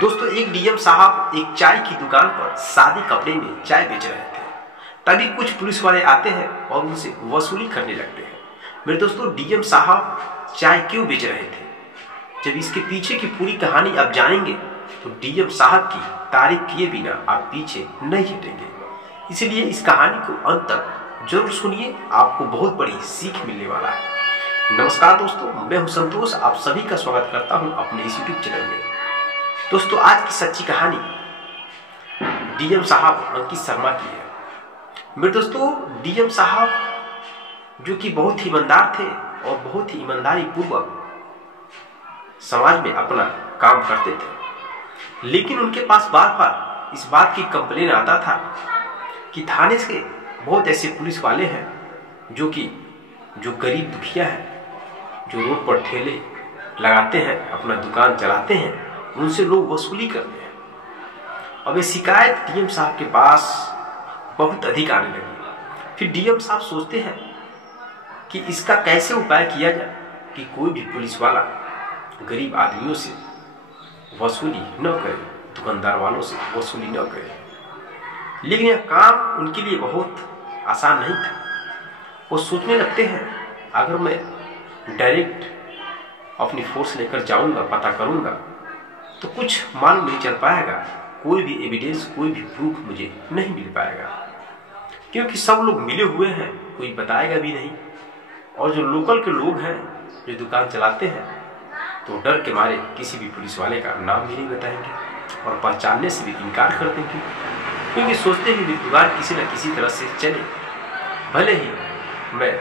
दोस्तों, एक डीएम साहब एक चाय की दुकान पर सादे कपड़े में चाय बेच रहे थे। तभी कुछ पुलिस वाले आते हैं और उनसे वसूली करने लगते हैं। मेरे दोस्तों, डीएम साहब चाय क्यों बेच रहे थे? जब इसके पीछे की पूरी कहानी आप जानेंगे तो डीएम साहब की तारीफ किए बिना आप पीछे नहीं हटेंगे। इसलिए इस कहानी को अंत तक जरूर सुनिए, आपको बहुत बड़ी सीख मिलने वाला है। नमस्कार दोस्तों, मैं हूं संतोष, आप सभी का स्वागत करता हूं अपने इस यूट्यूब चैनल में। दोस्तों, आज की सच्ची कहानी डीएम साहब अंकित शर्मा की है। मेरे दोस्तों, डीएम साहब जो कि बहुत ही ईमानदार थे और बहुत ही ईमानदारी पूर्वक समाज में अपना काम करते थे, लेकिन उनके पास बार बार इस बात की कंप्लेन आता था कि थाने से बहुत ऐसे पुलिस वाले हैं जो गरीब दुखिया है, जो रोड पर ठेले लगाते हैं, अपना दुकान चलाते हैं, उनसे लोग वसूली करते हैं। अब ये शिकायत डीएम साहब के पास बहुत अधिक आने लगी। फिर डीएम साहब सोचते हैं कि इसका कैसे उपाय किया जाए कि कोई भी पुलिस वाला गरीब आदमियों से वसूली न करे, दुकानदार वालों से वसूली न करे। लेकिन यह काम उनके लिए बहुत आसान नहीं था। वो सोचने लगते हैं, अगर मैं डायरेक्ट अपनी फोर्स लेकर जाऊंगा, पता करूंगा, तो कुछ मालूम नहीं चल पाएगा, कोई भी एविडेंस, कोई भी प्रूफ मुझे नहीं मिल पाएगा, क्योंकि सब लोग मिले हुए हैं, कोई बताएगा भी नहीं। और जो लोकल के लोग हैं, जो दुकान चलाते हैं, तो डर के मारे किसी भी पुलिस वाले का नाम भी नहीं बताएंगे और पहचानने से भी इनकार कर देंगे, क्योंकि सोचते हैं कि दुकान किसी न किसी तरह से चले, भले ही मैं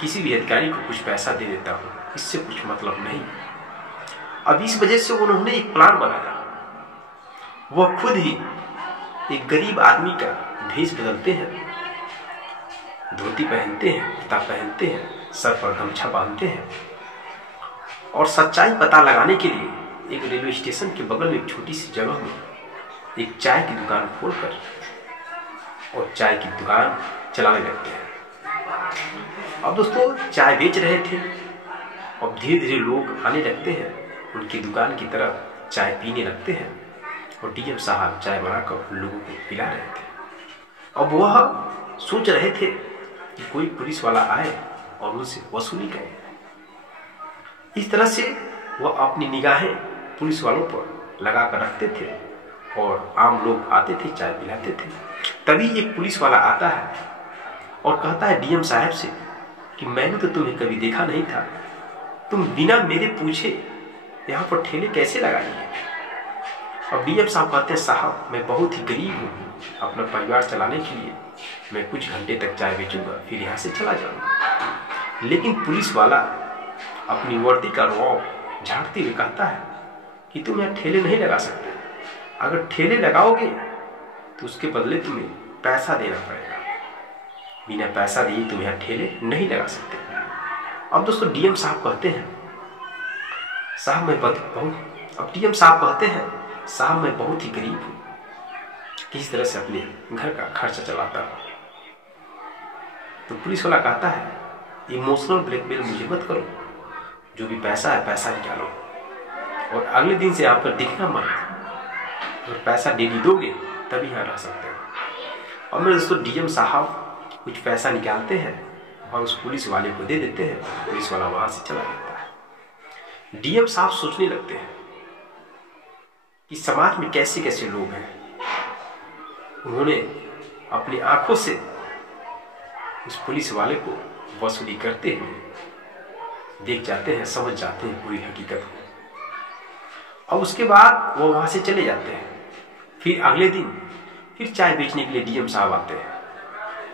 किसी भी अधिकारी को कुछ पैसा दे देता हूँ, इससे कुछ मतलब नहीं। अब इस वजह से उन्होंने एक प्लान बनाया। वह खुद ही एक गरीब आदमी का भेष बदलते हैं, धोती पहनते हैं, कुर्ता पहनते हैं, सर पर गमछा बांधते हैं और सच्चाई पता लगाने के लिए एक रेलवे स्टेशन के बगल में एक छोटी सी जगह में एक चाय की दुकान खोलकर और चाय की दुकान चलाने लगते हैं। अब दोस्तों, चाय बेच रहे थे। अब धीरे धीरे लोग आने लगते हैं, उनकी दुकान की तरफ चाय पीने लगते हैं और डीएम साहब चाय बनाकर लोगों को पिला रहे थे। अब वह सोच रहे थे कि कोई पुलिस वाला आए और उनसे वसूली करे। इस तरह से वह अपनी निगाहें पुलिस वालों पर लगा कर रखते थे और आम लोग आते थे, चाय पिलाते थे। तभी एक पुलिस वाला आता है और कहता है डीएम साहब से कि मैंने तो तुम्हें कभी देखा नहीं था, तुम बिना मेरे पूछे यहाँ पर ठेले कैसे लगा लिए? अब डीएम साहब कहते हैं, साहब मैं बहुत ही गरीब हूँ, अपना परिवार चलाने के लिए मैं कुछ घंटे तक चाय बेचूंगा, फिर यहाँ से चला जाऊंगा। लेकिन पुलिस वाला अपनी वर्दी का रौब झाड़ते हुए कहता है कि तुम यहाँ ठेले नहीं लगा सकते, अगर ठेले लगाओगे तो उसके बदले तुम्हें पैसा देना पड़ेगा, बिना पैसा दिए तुम यहाँ ठेले नहीं लगा सकते। अब दोस्तों, डीएम साहब कहते हैं, साहब मैं डीएम साहब कहते हैं, साहब मैं बहुत ही गरीब हूँ, किसी तरह से अपने घर का खर्चा चलाता हूँ। तो पुलिस वाला कहता है, इमोशनल ब्लैकमेल मुझे मत करो, जो भी पैसा है पैसा निकालो और अगले दिन से आपका दिखना मत। अगर पैसा डेली दोगे तभी यहाँ रह सकते हो। और मेरे दोस्तों, डीएम साहब कुछ पैसा निकालते हैं और उस पुलिस वाले को दे देते हैं। पुलिस वाला वहां से चला जाता है। डीएम साहब सोचने लगते हैं कि समाज में कैसे कैसे लोग हैं। उन्होंने अपनी आंखों से उस पुलिस वाले को वसूली करते हुए देख जाते हैं, समझ जाते हैं पूरी हकीकत को। और उसके बाद वो वहां से चले जाते हैं। फिर अगले दिन फिर चाय बेचने के लिए डीएम साहब आते हैं।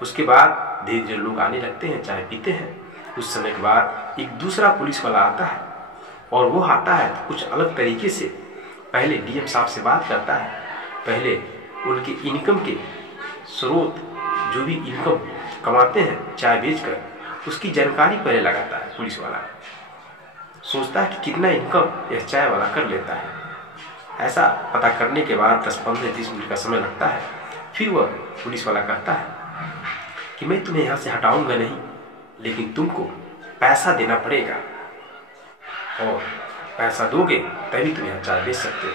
उसके बाद धीरे धीरे लोग आने लगते हैं, चाय पीते हैं। कुछ समय के बाद एक दूसरा पुलिस वाला आता है और वो आता है तो कुछ अलग तरीके से पहले डीएम साहब से बात करता है। पहले उनके इनकम के स्रोत, जो भी इनकम कमाते हैं चाय बेचकर, उसकी जानकारी पहले लगाता है। पुलिस वाला सोचता है कि कितना इनकम यह चाय वाला कर लेता है। ऐसा पता करने के बाद 10, 15, 20 मिनट का समय लगता है। फिर वह पुलिस वाला कहता है कि मैं तुम्हें यहाँ से हटाऊंगा नहीं, लेकिन तुमको पैसा देना पड़ेगा और पैसा दोगे तभी तुम यहाँ चाय बेच सकते हो।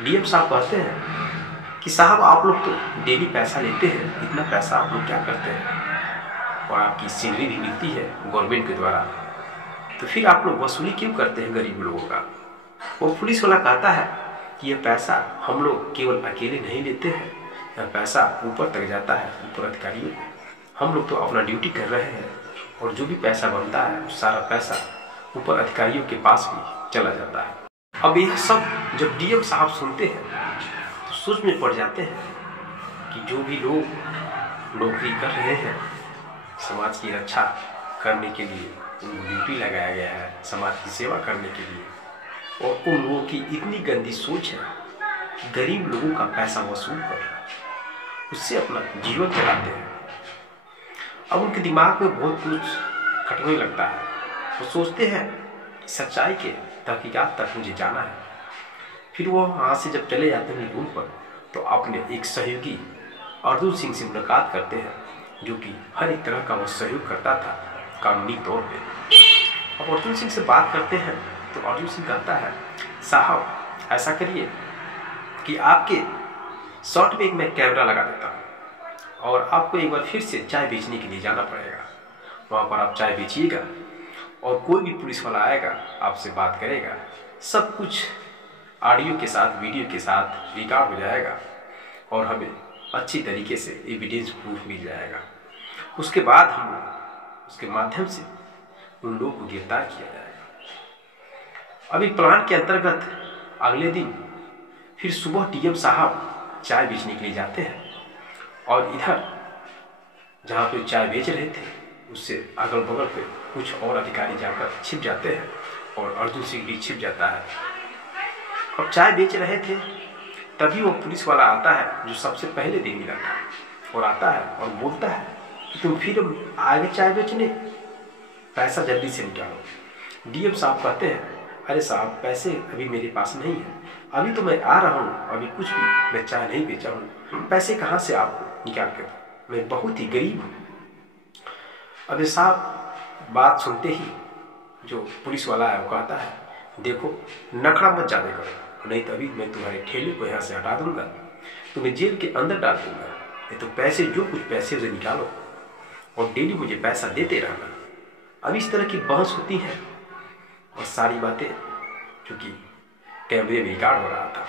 डीएम साहब कहते हैं कि साहब आप लोग तो डेली पैसा लेते हैं, इतना पैसा आप लोग क्या करते हैं, और आपकी सैलरी भी मिलती है गवर्नमेंट के द्वारा, तो फिर आप लोग वसूली क्यों करते हैं गरीब लोगों का। वो पुलिस वाला कहता है कि यह पैसा हम लोग केवल अकेले नहीं लेते हैं, यह पैसा ऊपर तक जाता है, ऊपर अधिकारियों को। हम लोग तो अपना ड्यूटी कर रहे हैं और जो भी पैसा बनता है सारा पैसा ऊपर अधिकारियों के पास भी चला जाता है। अब यह सब जब डीएम साहब सुनते हैं तो सोच में पड़ जाते हैं कि जो भी लोग नौकरी कर रहे हैं समाज की रक्षा करने के लिए, उनको ड्यूटी लगाया गया है समाज की सेवा करने के लिए, और उन लोगों की इतनी गंदी सोच है गरीब लोगों का पैसा वसूल कर उससे अपना जीवन चलाते हैं। अब उनके दिमाग में बहुत कुछ खटकने लगता है। वो सोचते हैं कि सच्चाई के तहकीकात तक मुझे जाना है। फिर वो वहाँ से जब चले जाते हैं रूम पर तो अपने एक सहयोगी अर्जुन सिंह से मुलाकात करते हैं, जो कि हर एक तरह का वो सहयोग करता था कानूनी तौर पे। अब अर्जुन सिंह से बात करते हैं तो अर्जुन सिंह कहता है, साहब ऐसा करिए कि आपके शर्ट में एक मैं कैमरा लगा देता हूँ और आपको एक बार फिर से चाय बेचने के लिए जाना पड़ेगा। वहाँ पर आप चाय बेचिएगा और कोई भी पुलिस वाला आएगा आपसे बात करेगा, सब कुछ ऑडियो के साथ वीडियो के साथ रिकॉर्ड हो जाएगा और हमें अच्छी तरीके से एविडेंस प्रूफ मिल जाएगा। उसके बाद हम उसके माध्यम से उन लोगों को गिरफ्तार किया जाएगा। अभी प्लान के अंतर्गत अगले दिन फिर सुबह डीएम साहब चाय बेचने के लिए जाते हैं और इधर जहाँ पे चाय बेच रहे थे उससे अगल बगल पे कुछ और अधिकारी जाकर छिप जाते हैं और अर्जुन सिंह भी छिप जाता है। अब चाय बेच रहे थे तभी वो पुलिस वाला आता है जो सबसे पहले दिन मिला था, और आता है और बोलता है कि तुम फिर आगे चाय बेचने, पैसा जल्दी से निकालो। डीएम साहब कहते हैं, अरे साहब पैसे अभी मेरे पास नहीं है, अभी तो मैं आ रहा हूँ, अभी कुछ भी मैं चाय नहीं बेचा हूँ, पैसे कहाँ से आपको निकाल कर, मैं बहुत ही गरीब हूँ। अबे साहब बात सुनते ही जो पुलिस वाला है वो कहता है, देखो नखरा मत ज़्यादा करो, नहीं तो अभी मैं तुम्हारे ठेले को यहाँ से हटा दूंगा, तुम्हें जेल के अंदर डाल दूंगा, नहीं तो पैसे जो कुछ पैसे उसे निकालो और डेली मुझे पैसा देते रहना। अब इस तरह की बहस होती है और सारी बातें क्योंकि कैमरे में रिकॉर्ड हो रहा था।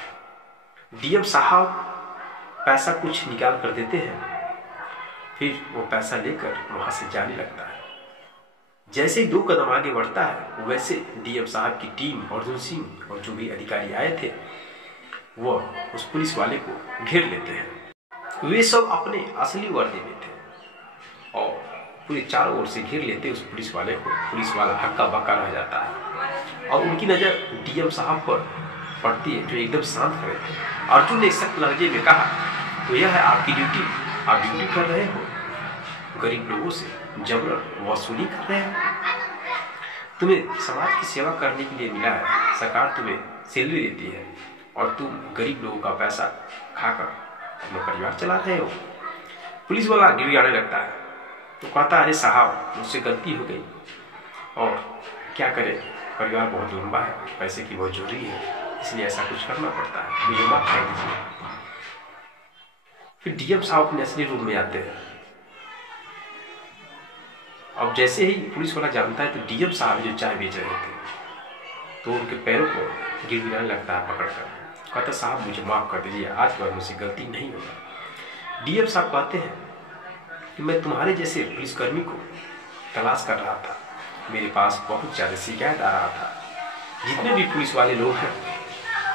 डीएम साहब पैसा कुछ निकाल कर देते हैं, फिर वो पैसा लेकर वहाँ से जाने लगता है। जैसे ही 2 कदम आगे बढ़ता है वैसे डीएम साहब की टीम अर्जुन सिंह और जो भी अधिकारी आए थे वो उस पुलिस वाले को घेर लेते हैं। वे सब अपने असली वर्दी में थे और पूरे चारों ओर से घेर लेते उस पुलिस वाले को। पुलिस वाला हक्का बक्का रह जाता है और उनकी नज़र डीएम साहब पर पड़ती है जो एकदम शांत खड़े थे। अर्जुन ने सख्त लहजे में कहा, तो यह है आपकी ड्यूटी, आप ड्यूटी कर रहे हो, गरीब लोगों से जबरन वसूली कर रहे हो, तुम्हें समाज की सेवा करने के लिए मिला है, सरकार तुम्हें सैलरी देती है और तुम गरीब लोगों का पैसा खाकर अपना परिवार चला रहे हो। पुलिस वाला गिड़गिड़ाने लगता है तो कहता है, अरे साहब मुझसे गलती हो गई और क्या करें, परिवार बहुत लंबा है, पैसे की बहुत जरूरी है, इसलिए ऐसा कुछ करना पड़ता है, मुझे माफ कर दीजिए। फिर डीएम साहब अपने असली रूम में आते हैं। अब जैसे ही पुलिस वाला जानता है तो डीएम साहब जो चाय बेच रहे थे तो उनके पैरों को गिड़गिड़ाने लगता है पकड़कर, कहता साहब मुझे माफ कर दीजिए, आज के बाद मुझसे गलती नहीं होगा। डीएम साहब कहते हैं कि मैं तुम्हारे जैसे पुलिसकर्मी को तलाश कर रहा था, मेरे पास बहुत ज़्यादा शिकायत आ रहा था, जितने भी पुलिस वाले लोग हैं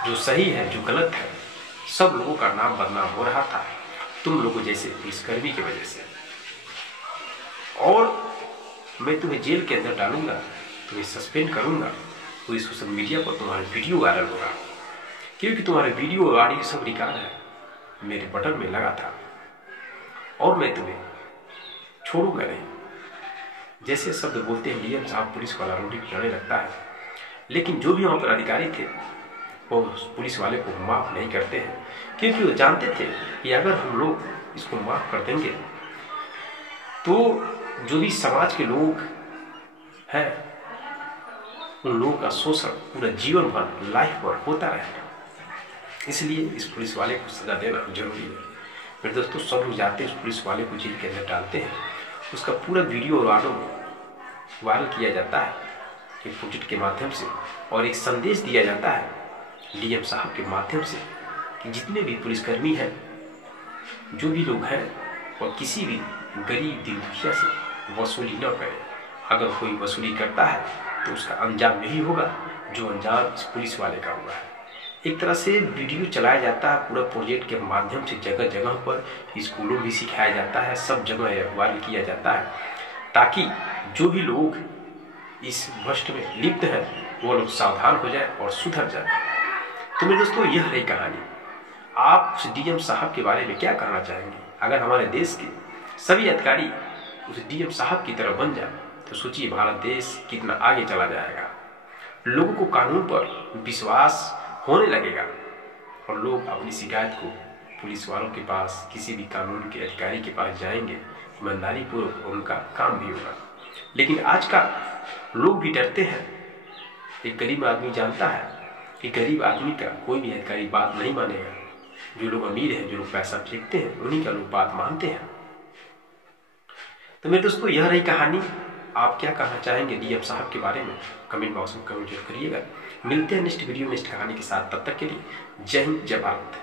जो सही है जो गलत है सब लोगों का नाम बदनाम हो रहा था तुम लोगों जैसे पुलिसकर्मी की वजह से, और मैं तुम्हें जेल के अंदर डालूंगा, तुम्हें सस्पेंड करूंगा, पूरी सोशल मीडिया पर तुम्हारा वीडियो वायरल होगा, क्योंकि तुम्हारे वीडियो ऑडियो सब रिकॉर्ड है मेरे बटन में लगा था और मैं तुम्हें छोड़ूंगा नहीं। जैसे शब्द बोलते हैं डीएम साहब पुलिस वाला रोटी खिलाने लगता है, लेकिन जो भी वहाँ पर अधिकारी थे वो पुलिस वाले को माफ़ नहीं करते हैं, क्योंकि वो जानते थे कि अगर हम लोग इसको माफ़ कर देंगे तो जो भी समाज के लोग हैं उन लोगों का शोषण पूरा जीवन भर लाइफ भर होता रहेगा। इसलिए इस पुलिस वाले को सजा देना जरूरी है। मेरे दोस्तों, सब लोग जाते हैं उस पुलिस वाले को जेल के अंदर डालते हैं, उसका पूरा वीडियो और ऑडियो वायरल किया जाता है एक फुटेज के माध्यम से, और एक संदेश दिया जाता है डीएम साहब के माध्यम से कि जितने भी पुलिसकर्मी हैं, जो भी लोग हैं, और किसी भी गरीब दिल दुखिया से वसूली न करें। अगर कोई वसूली करता है तो उसका अंजाम यही होगा जो अंजाम इस पुलिस वाले का हुआ है। एक तरह से वीडियो चलाया जाता है पूरा प्रोजेक्ट के माध्यम से, जगह जगह पर स्कूलों भी सिखाया जाता है, सब जगह वायरल किया जाता है, ताकि जो भी लोग इस भ्रष्ट में लिप्त हैं वो लोग सावधान हो जाए और सुधर जाए। तो मेरे दोस्तों, यह है कहानी। आप उस डीएम साहब के बारे में क्या कहना चाहेंगे? अगर हमारे देश के सभी अधिकारी उस डीएम साहब की तरह बन जाए तो सोचिए भारत देश कितना आगे चला जाएगा। लोगों को कानून पर विश्वास होने लगेगा और लोग अपनी शिकायत को पुलिस वालों के पास, किसी भी कानून के अधिकारी के पास जाएंगे, ईमानदारी पूर्वक उनका काम भी होगा। लेकिन आज का लोग भी डरते हैं। एक गरीब आदमी जानता है कि गरीब आदमी का कोई भी अधिकारी बात नहीं मानेगा। जो लोग अमीर हैं, जो लोग पैसा फेंकते हैं, उन्हीं का लोग बात मानते हैं। तो मेरे दोस्तों, यह रही कहानी। आप क्या कहना चाहेंगे डीएम साहब के बारे में? कमेंट बॉक्स में कमेंट जरूर करिएगा। मिलते हैं नेक्स्ट वीडियो, नेक्स्ट कहानी के साथ। तब तक के लिए जय हिंद, जय भारत।